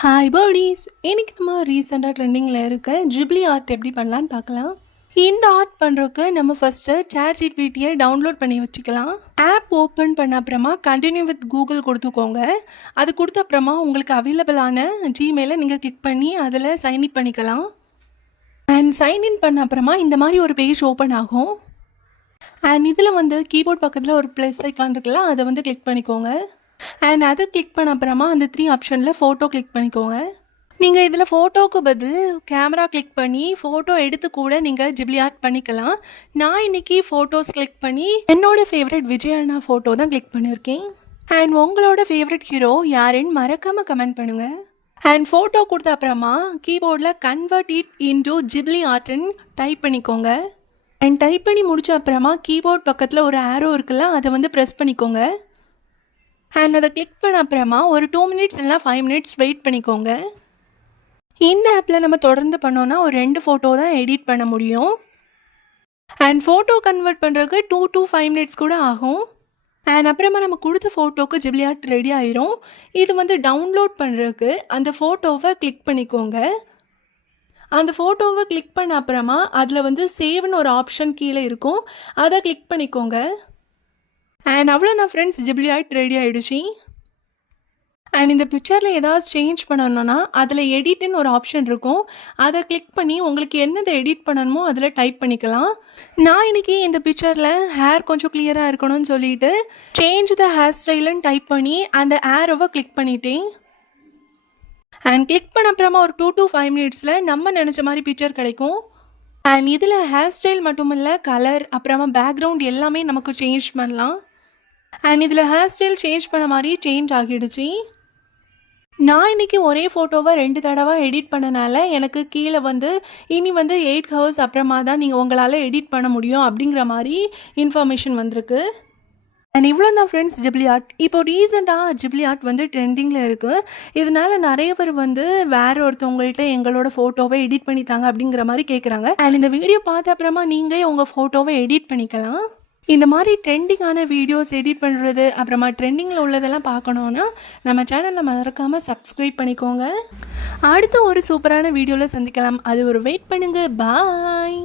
Hi பர்டீஸ், இன்னைக்கு நம்ம ரீசெண்டாக ட்ரெண்டிங்கில் இருக்க ஜிப்லி ஆர்ட் எப்படி பண்ணலான்னு பார்க்கலாம். இந்த ஆர்ட் பண்ணுறதுக்கு நம்ம ஃபஸ்ட்டு ChatGPT டவுன்லோட் பண்ணி வச்சுக்கலாம். ஆப் ஓப்பன் பண்ண அப்புறமா கண்டினியூ வித் கூகுள் கொடுத்துக்கோங்க. அது கொடுத்த அப்புறமா உங்களுக்கு அவைலபிளான ஜிமெயிலை நீங்கள் கிளிக் பண்ணி அதில் சைன்இன் பண்ணிக்கலாம். அண்ட் சைன்இன் பண்ண அப்புறமா இந்த மாதிரி ஒரு பேஜ் ஓப்பன் ஆகும். அண்ட் இதில் கீபோர்ட் பக்கத்தில் ஒரு ப்ளஸ் ஐக்கான் இருக்குல்ல, அதை கிளிக் பண்ணிக்கோங்க. அண்ட் அதை கிளிக் பண்ண அப்புறமா அந்த 3 ஆப்ஷனில் ஃபோட்டோ கிளிக் பண்ணிக்கோங்க. நீங்கள் இதில் ஃபோட்டோவுக்கு பதில் கேமரா கிளிக் பண்ணி ஃபோட்டோ எடுத்து கூட நீங்கள் ஜிப்லி ஆர்ட் பண்ணிக்கலாம். நான் இன்றைக்கி ஃபோட்டோஸ் கிளிக் பண்ணி என்னோடய ஃபேவரட் விஜய் அண்ணா ஃபோட்டோ தான் கிளிக் பண்ணியிருக்கேன். அண்ட் உங்களோட ஃபேவரட் ஹீரோ யாருன்னு மறக்காமல் கமெண்ட் பண்ணுங்கள். அண்ட் ஃபோட்டோ கொடுத்த அப்புறமா கீபோர்டில் கன்வெர்ட் இட் இன்டு ஜிப்லி ஆர்ட்னு டைப் பண்ணிக்கோங்க. அண்ட் டைப் பண்ணி முடித்த அப்புறமா கீபோர்ட் பக்கத்தில் ஒரு ஆரோ இருக்குல்ல, அதை ப்ரெஸ் பண்ணிக்கோங்க. அண்ட் அதை கிளிக் பண்ண அப்புறமா ஒரு 2 மினிட்ஸ் இல்லைனா 5 மினிட்ஸ் வெயிட் பண்ணிக்கோங்க. இந்த ஆப்பில் நம்ம தொடர்ந்து பண்ணோன்னா ஒரு 2 ஃபோட்டோ தான் எடிட் பண்ண முடியும். அண்ட் ஃபோட்டோ கன்வெர்ட் பண்ணுறதுக்கு 2 to 5 மினிட்ஸ் கூட ஆகும். அண்ட் அப்புறமா நம்ம கொடுத்த ஃபோட்டோவுக்கு ஜிப்லி ஆர்ட் ரெடி ஆயிரும். இது டவுன்லோட் பண்ணுறதுக்கு அந்த ஃபோட்டோவை கிளிக் பண்ணிக்கோங்க. அந்த ஃபோட்டோவை கிளிக் பண்ண அப்புறமா அதில் சேவ்னு ஒரு ஆப்ஷன் கீழே இருக்கும், அதை கிளிக் பண்ணிக்கோங்க. அண்ட் அவ்வளோதான் ஃப்ரெண்ட்ஸ், ஜிப்லி ஆர்ட் ரெடி ஆகிடுச்சு. அண்ட் இந்த பிக்சரில் ஏதாவது சேஞ்ச் பண்ணணுன்னா அதில் எடிட்டுன்னு ஒரு ஆப்ஷன் இருக்கும், அதை கிளிக் பண்ணி உங்களுக்கு என்னதை எடிட் பண்ணணுமோ அதில் டைப் பண்ணிக்கலாம். நான் இன்றைக்கி இந்த பிக்சரில் ஹேர் கொஞ்சம் கிளியராக இருக்கணும்னு சொல்லிட்டு சேஞ்ச் த ஹேர் ஸ்டைலுன்னு டைப் பண்ணி அந்த ஏரோவை கிளிக் பண்ணிட்டேன். அண்ட் கிளிக் பண்ண அப்புறமா ஒரு 2 to 5 மினிட்ஸில் நம்ம நினச்ச மாதிரி பிக்சர் கிடைக்கும். அண்ட் இதில் ஹேர் ஸ்டைல் மட்டும் இல்லை, கலர் அப்புறமா பேக்ரவுண்ட் எல்லாமே நமக்கு சேஞ்ச் பண்ணலாம். அண்ட் இதில் ஹேர் ஸ்டைல் சேஞ்ச் பண்ண மாதிரி சேஞ்ச் ஆகிடுச்சு. நான் இன்றைக்கி ஒரே ஃபோட்டோவை 2 தடவை எடிட் பண்ணனால எனக்கு கீழே இனி 8 ஹவர்ஸ் அப்புறமா தான் நீங்கள் உங்களால் எடிட் பண்ண முடியும் அப்படிங்கிற மாதிரி இன்ஃபர்மேஷன் வந்திருக்கு. அண்ட் இவ்வளோ தான் ஃப்ரெண்ட்ஸ் ஜிப்லி ஆர்ட். இப்போ ரீசெண்டாக ஜிப்லி ஆர்ட் ட்ரெண்டிங்கில் இருக்குது. இதனால் நிறைய பேர் வேறு ஒருத்தவங்கள்ட்ட எங்களோட ஃபோட்டோவை எடிட் பண்ணித்தாங்க அப்படிங்கிற மாதிரி கேட்குறாங்க. அண்ட் இந்த வீடியோ பார்த்த அப்புறமா நீங்களே உங்கள் ஃபோட்டோவை எடிட் பண்ணிக்கலாம். இந்த மாதிரி ட்ரெண்டிங்கான வீடியோஸ் எடிட் பண்ணுறது அப்புறமா ட்ரெண்டிங்கில் உள்ளதெல்லாம் பார்க்கணுன்னா நம்ம சேனலில் மறக்காமல் சப்ஸ்கிரைப் பண்ணிக்கோங்க. அடுத்து ஒரு சூப்பரான வீடியோவில் சந்திக்கலாம். அது ஒரு வெயிட் பண்ணுங்கள். பாய்.